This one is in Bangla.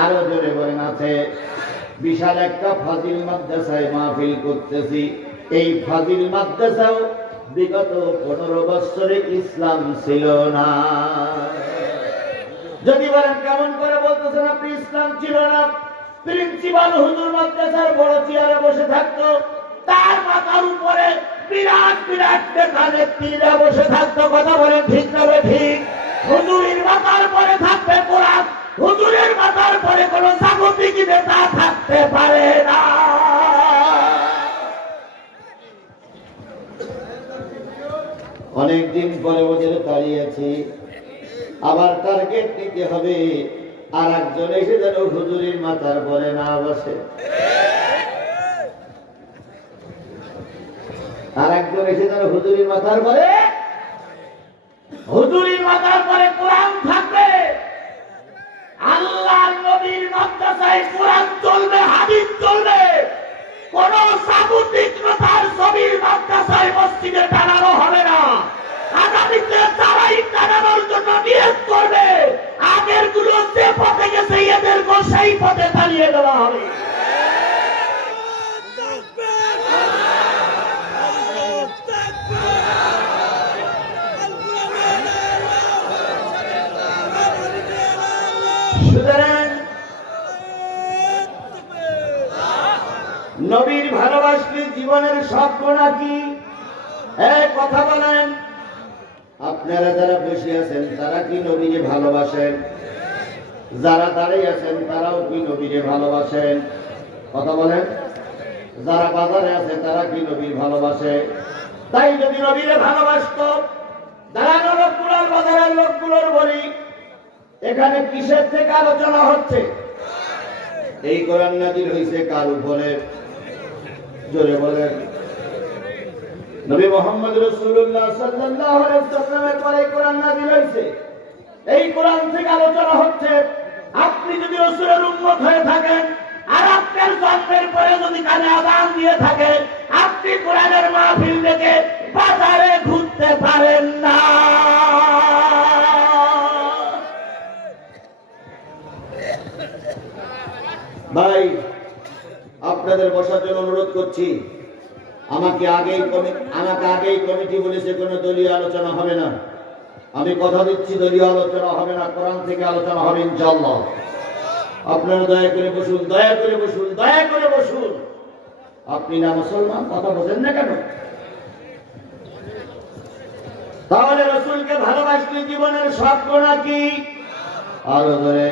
আরো জোরে বলেন আছে। বিশাল একটা ফাজিল মাদ্রাসায় মাহফিল করতেছি। এই ফাজিল মাদ্রাসাও বিগত 15 বছরে ইসলাম ছিল না। যদি বলেন কেমন করে বলতেছেন আপনি ইসলাম ছিল না? প্রিন্সিপাল হুজুর মাদ্রাসার বড় চেয়ারে বসে থাকতো, তার মাথার উপরে বিরাট বিরাট নেতা নেত্রীরা বসে থাকতো। কথা বলেন ঠিক তবে ঠিক। হুজুরের মাথার পরে থাকবে কোরআন, হুজুরের মাথার পরে কোন জাগতিক নেতা থাকতে পারে না। অনেকদিন পরে ওদের দাঁড়িয়েছি, আবার টার্গেট নিতে হবে আর একজন এসে যেন হুজুরের মাথার পরে না বসে। আর একজন এসে যেন হুজুরের মাথার পরে, হুজুরের মাথার পরে কোরআন থাকবে। আল্লাহর নবীর মাদ্রাসায় কোরআন চলবে, হাদিস চলবে। কোন সামুদ্রিক নেতার ছবির মাদ্রাসায় মসজিদে টানানো হবে না। আগামীতে তারাই টানানোর জন্য নিয়ত করবে, আগের গুলো যে পথে গেছে এদেরকে সেই পথে চালিয়ে দেওয়া হবে। সুতরাং নবীর ভালোবাসলে জীবনের স্বপ্ন নাকি? কথা বলেন। আপনারা যারা বসে আছেন তারা কি নবীকে ভালোবাসেন? যারা দাঁড়িয়ে আছেন তারাও কি নবীকে ভালোবাসেন? কথা বলেন। যারা বাজারে আছে তারা কি নবীর ভালোবাসে? তাই যদি নবীরে ভালোবাসতো, দাঁড়ানো লোকগুলোর, বাজারের লোকগুলোর বলি, এখানে কিসের থেকে আলোচনা হচ্ছে? এই কোরআন নাযিল হয়েছে কার উপরে? জোরে বলেন। নবী মুহাম্মদ রাসূলুল্লাহ সাল্লাল্লাহু আলাইহি ওয়াসাল্লামের পরে কোরআন নাযিল হয়েছে। এই কোরআন থেকে আলোচনা হচ্ছে। আপনি যদি রাসূলের উম্মত হয়ে থাকেন আর আপনার জন্মের পরে যদি কানে আযান দিয়ে থাকে, আপনি কোরআনের মাহফিল দেখে বাজারে ঘুরতে পারেন না। ভাই, আপনাদের বসার জন্য অনুরোধ করছি। আমাকে আগেই কমিটি বলেছে কোনো দলীয় আলোচনা হবে না। আমি কথা দিচ্ছি দলীয় আলোচনা হবে না, কোরআন থেকে আলোচনা হবে ইনশাআল্লাহ। আপনারা দয়া করে বসুন, দয়া করে বসুন, দয়া করে বসুন। আপনি না মুসলমান, কথা বোঝেন না কেন? তাহলে রাসূলকে ভালোবাসলে জীবনের স্বপ্ন নাকি? আরো ধরে